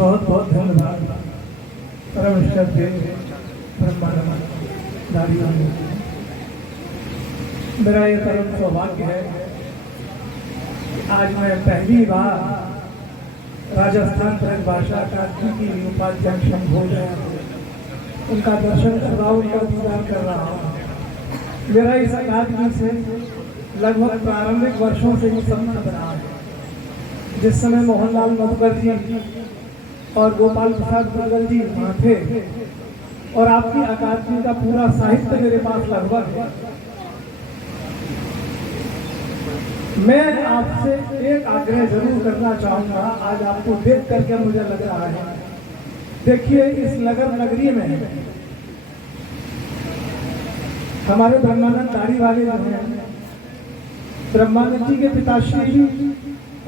बहुत बहुत धन्यवाद परम श्रद्धेय ब्रह्मानंद दाढ़ीवाले। मेरा ये परम सौभाग्य है कि आज मैं पहली बार राजस्थान प्रेस भाषा अकादमी की उपाध्यक्ष हो गया, उनका दर्शन कर रहा हूँ, उनका दीदार कर रहा हूँ। मेरा इस अकादमी से लगभग प्रारंभिक वर्षों से ही संबंध रहा है। जिस समय मोहनलाल मधुकर जी और गोपाल प्रसाद बरगल जी वहाँ थे और आपकी अकादमी का पूरा साहित्य मेरे पास लगभग है। मैं आपसे एक आग्रह जरूर करना चाहूँगा, आज आपको देख करके मुझे लग रहा है, देखिए इस नगर नगरी में हमारे ब्रह्मानंद दाढ़ीवाले जो हैं, ब्रह्मानंद जी के पिताश्री जी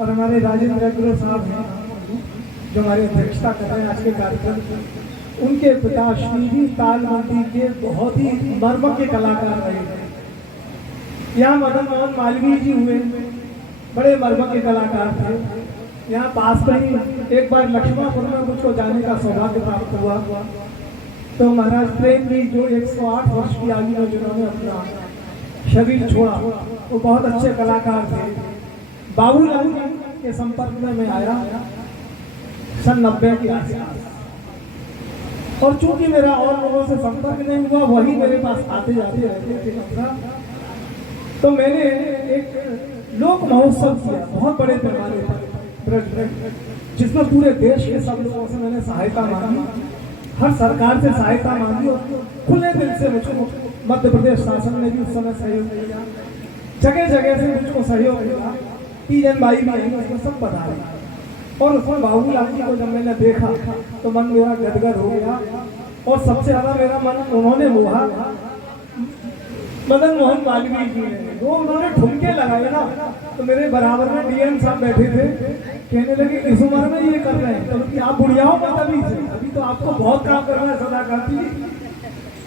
और हमारे राजेंद्र गुरु साहब हैं जो हमारी अध्यक्षता कर रहे हैं आज के कार्यक्रम की, उनके पिताश्री भी तालबंदी के बहुत ही मर्म के कलाकार रहे हैं। यहाँ मदन मोहन मालवीय जी हुए, बड़े मर्म के कलाकार थे। यहाँ पास में ही एक बार लक्ष्मणपुर में मुझको जाने का सौभाग्य प्राप्त हुआ, तो महाराज प्रेम जी जो 108 वर्ष की आयु में जिन्होंने अपना शरीर छोड़ा, वो बहुत अच्छे कलाकार थे। बाबूलाल के संपर्क में मैं आया सन 90 के आसपास, और चूंकि मेरा और लोगों से संपर्क नहीं हुआ, वही मेरे पास आते जाते रहते थे, तो मैंने एक लोक महोत्सव किया बहुत बड़े पैमाने पर, जिसमें पूरे देश के सब लोगों से मैंने सहायता मांगी, हर सरकार से सहायता मांगी और खुले दिल से मुझको मध्य प्रदेश शासन ने भी उस समय सहयोग किया, जगह जगह से मुझको सहयोग मिला। तीजन भाई भी हैं, उसको सब बता रहे। और उसमें बाबूलाल जी को जब मैंने देखा तो मन मेरा गदगद हो गया, और सबसे ज्यादा मेरा मन उन्होंने मोहा मदन मोहन मालवीय जी ने। वो उन्होंने ठुमके लगाए ना, तो मेरे बराबर में डीएम साहब बैठे थे, कहने लगे इस उम्र में ये कर रहे हैं, तो आप बुढ़िया हो मत अभी से, अभी तो आपको बहुत काम करना है सदा करती।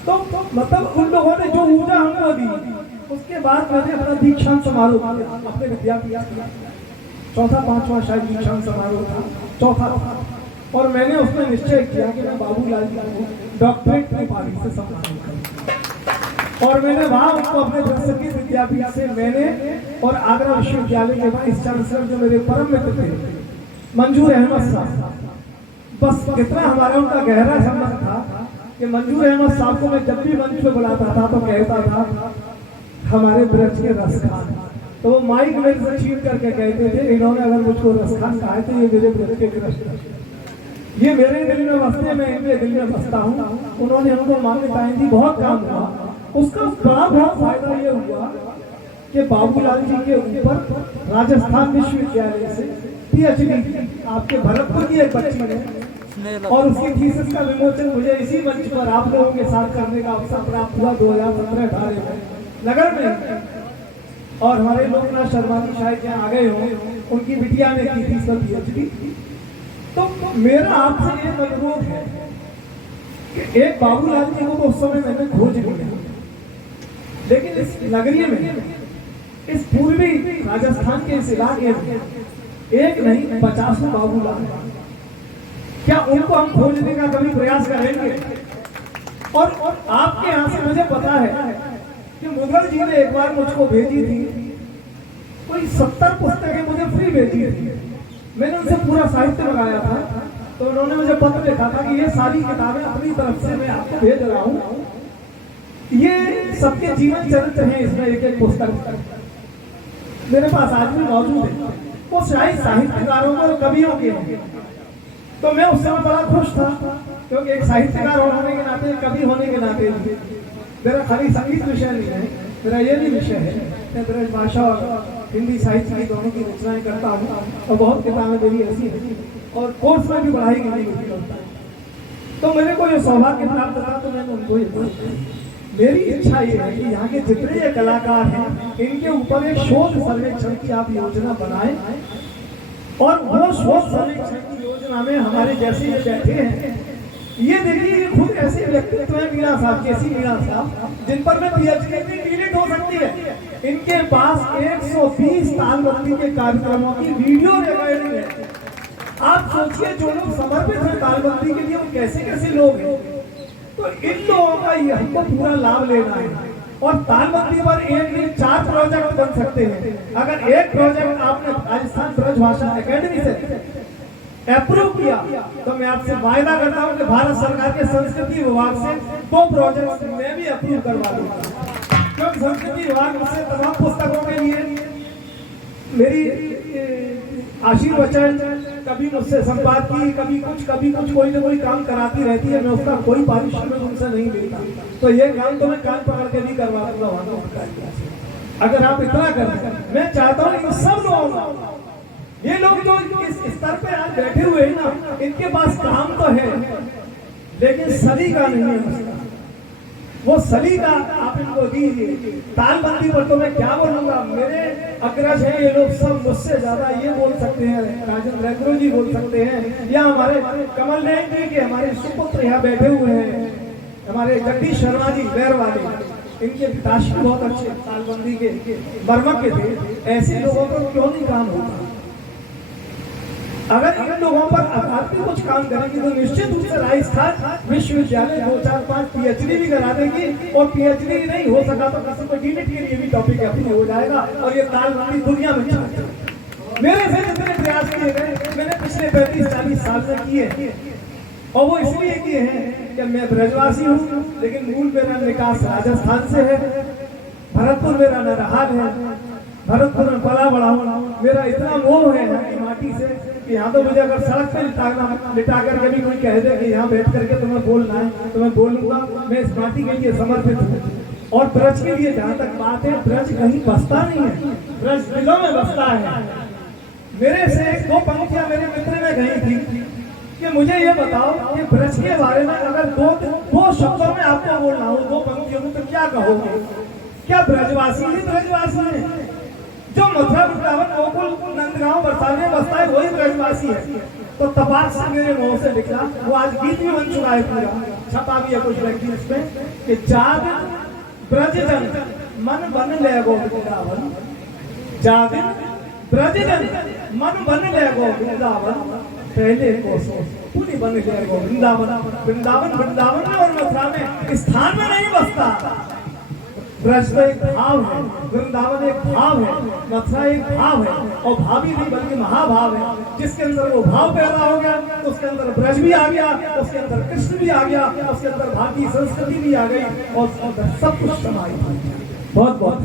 तो मतलब उन लोगों ने जो ऊर्जा हमको दी, उसके बाद मैंने अपना दीक्षांत समारोह किया अपने विद्यापीठ का, चौथा पांचवा शायद दीक्षांत समारोह था, चौथा था। और मैंने उसमें निश्चय किया कि मैं बाबूलाल जी को डॉक्टरेट की उपाधि से सम्मानित करूंगा। और मैंने वहां उनको अपने संस्कृत विद्यापीठ से मैंने और आगरा विश्वविद्यालय के वाइस चांसलर जो मेरे परम मित्र थे मंजूर अहमद साहब, बस इतना हमारा उनका गहरा संबंध था कि मंजूर अहमद साहब को मैं जब भी मंच पे बुलाता था तो कहता था हमारे ब्रज के रसखान, तो वो माइक मेरे से छीन करके कहते थे, इन्होंने अगर मुझको रसखान कहा है तो ये मेरे ब्रज के कृष्ण, ये मेरे दिल में बसते, मैं इनके दिल में बसता हूँ। उन्होंने हमको मान्यताएं दी, बहुत काम हुआ। उसका बड़ा बहुत फायदा ये हुआ कि बाबूलाल जी के ऊपर राजस्थान विश्वविद्यालय से पीएचडी आपके भरतपुर की एक बच्ची ने, और उसकी थीसिस का विमोचन मुझे इसी मंच पर आप लोगों के साथ करने का अवसर प्राप्त हुआ 2017-18 में नगर में। और हमारे लोकनाथ शर्मा जी शायद यहाँ आ गए हों, उनकी बिटिया ने की थी सब पीएचडी। तो मेरा आपसे एक अनुरोध है कि एक बाबूलाल जी को तो उस समय मैंने खोज लिया, लेकिन इस नगरी में, इस पूर्वी राजस्थान के इस इलाके में एक नहीं 50 बाबूलाल, क्या उनको हम खोजने का कभी प्रयास करेंगे? और आपके यहाँ से मुझे पता है कि मुगल जी ने एक बार मुझको भेजी थी, कोई 70 पुस्तकें मुझे फ्री भेजी थी। मैंने उनसे पूरा साहित्य मंगाया था, तो उन्होंने मुझे पत्र लिखा था कि ये सारी किताबें अपनी तरफ से मैं आपको भेज रहा हूँ, ये सबके जीवन चरित्र हैं, इसमें एक एक पुस्तक मेरे पास आज भी मौजूद है। वो शायद साहित्यकारों और कवियों के हैं। तो मैं उस समय बड़ा खुश था, क्योंकि एक साहित्यकार होने के नाते, कवि होने के नाते मेरा खाली संगीत विषय नहीं है, मेरा ये भी विषय है, मैं ब्रज भाषा और हिंदी साहित्य की दोनों की रचनाएं करता हूँ, और बहुत किताबें मेरी ऐसी हैं, और कोर्स में भी पढ़ाई की होता है। तो मेरे को ये सौभाग्य प्राप्त था, तो मैंने उनको ये, मेरी इच्छा ये है कि यहाँ के जितने ये कलाकार हैं, इनके ऊपर एक शोध सर्वेक्षण की आप योजना बनाएं, और वो शोध सर्वेक्षण की योजना में हमारे जैसे ये बैठे हैं, ये देखिए ये खुद ऐसे व्यक्तित्व है मीणा साहब, कैसी मीणा साहब, जिन पर में पीएचडी डिलीट हो सकती है। इनके पास 120 तालबंदी के कार्यक्रमों की वीडियो रिकॉर्डिंग है। आप सोचिए जो लोग समर्पित हैं तालबंदी के लिए वो कैसे कैसे लोग हैं। तो इन लोगों का ये हमको पूरा लाभ लेना है और तालबंदी पर एक 4 प्रोजेक्ट बन सकते हैं। अगर एक प्रोजेक्ट आपने राजस्थान ब्रजभाषा एकेडमी से अप्रूव किया तो मैं आपसे वायदा करता हूं कि भारत सरकार के संस्कृति विभाग से 2 प्रोजेक्ट मैं भी अप्रूव करवा दूंगा। क्योंकि संस्कृति विभाग से तमाम पुस्तकों के लिए मेरी आशीर्वचन कभी मुझसे संवाद की, कभी कुछ कोई ना कोई काम कराती रहती है, मैं उसका कोई पारिश्रमिक उनसे नहीं लेता। तो ये काम तो मैं कान पकड़ के भी करवा दूंगा। अगर आप इतना करें, मैं चाहता हूँ कि सब लोग, ये लोग जो इस स्तर पे आज बैठे हुए हैं ना, इनके पास काम तो है लेकिन सलीका नहीं है। वो सलीका आप इनको दीजिए। तालबंदी पर तो मैं क्या बोलूंगा, मेरे अग्रज हैं ये लोग सब, मुझसे ज्यादा ये बोल सकते हैं, राजेंद्र रेग्रो जी बोल सकते हैं, या हमारे कमल नयन जी के हमारे सुपुत्र यहाँ बैठे हुए हैं, हमारे जगदीश शर्मा जी बैर वाले, इनके पिताश्री बहुत अच्छे तालबंदी के बर्मा के थे। ऐसे लोगों पर क्यों नहीं काम होता? अगर इन लोगों पर आदमी कुछ काम करेंगे तो निश्चित रूप से राजस्थान विश्वविद्यालय 2, 4, 5 पीएचडी भी करा देंगे, और पीएचडी नहीं हो सका तो किसी को डीलिट के लिए भी टॉपिक अपनी हो जाएगा और ये तालबंदी दुनिया में चलेगी। मेरे से जितने प्रयास किए गए मैंने पिछले 35-40 साल से किए, और वो इसलिए किए हैं कि मैं ब्रजवासी हूँ लेकिन मूल मेरा निकास राजस्थान से है। भरतपुर मेरा नरहाल है, भरतपुर में पला बड़ा हूँ। मेरा इतना मोह है यहाँ की माटी से कि यहाँ तो मुझे अगर सड़क पे लिटा करके भी कोई कह दे कि यहाँ बैठ करके तुम्हें बोलना है तो मैं बोलूंगा। मैं इस माटी के लिए समर्पित हूँ। और ब्रज के लिए जहाँ तक बात है, ब्रज कहीं बसता नहीं है, ब्रज दिलों में बसता है। मेरे से 2 पंक्तियां मेरे मित्र ने कही थी कि मुझे ये बताओ कि ब्रज के बारे में अगर दो शब्दों में आपको बोलना हो, 2 पंक्तियों में, तो क्या कहोगे? क्या ब्रजवासी ही ब्रजवासी है? जो मथुरा वृंदावन गोकुल नंदगांव बरसाने बसता है वही ब्रजवासी है। तो तपाक से मेरे मुंह से निकला, वो आज गीत भी बन चुका है, पूरा छपा भी है कुछ व्यक्ति इसमें, कि जाग ब्रजजन मन बन ले गो वृंदावन, जाग ब्रजजन मन बन ले गो वृंदावन, पहले को पूरी बन ले गो वृंदावन। वृंदावन में और मथुरा में स्थान में नहीं बसता। ब्रज तो एक भाव है, वृंदावन एक भाव है, मथुरा एक भाव है, और भावी नहीं बल्कि महाभाव है। जिसके अंदर वो भाव पैदा हो गया तो उसके अंदर ब्रज भी आ गया, उसके अंदर कृष्ण भी आ गया, उसके अंदर भारतीय संस्कृति भी आ गई, और सब कुछ समाहित हो गया। बहुत बहुत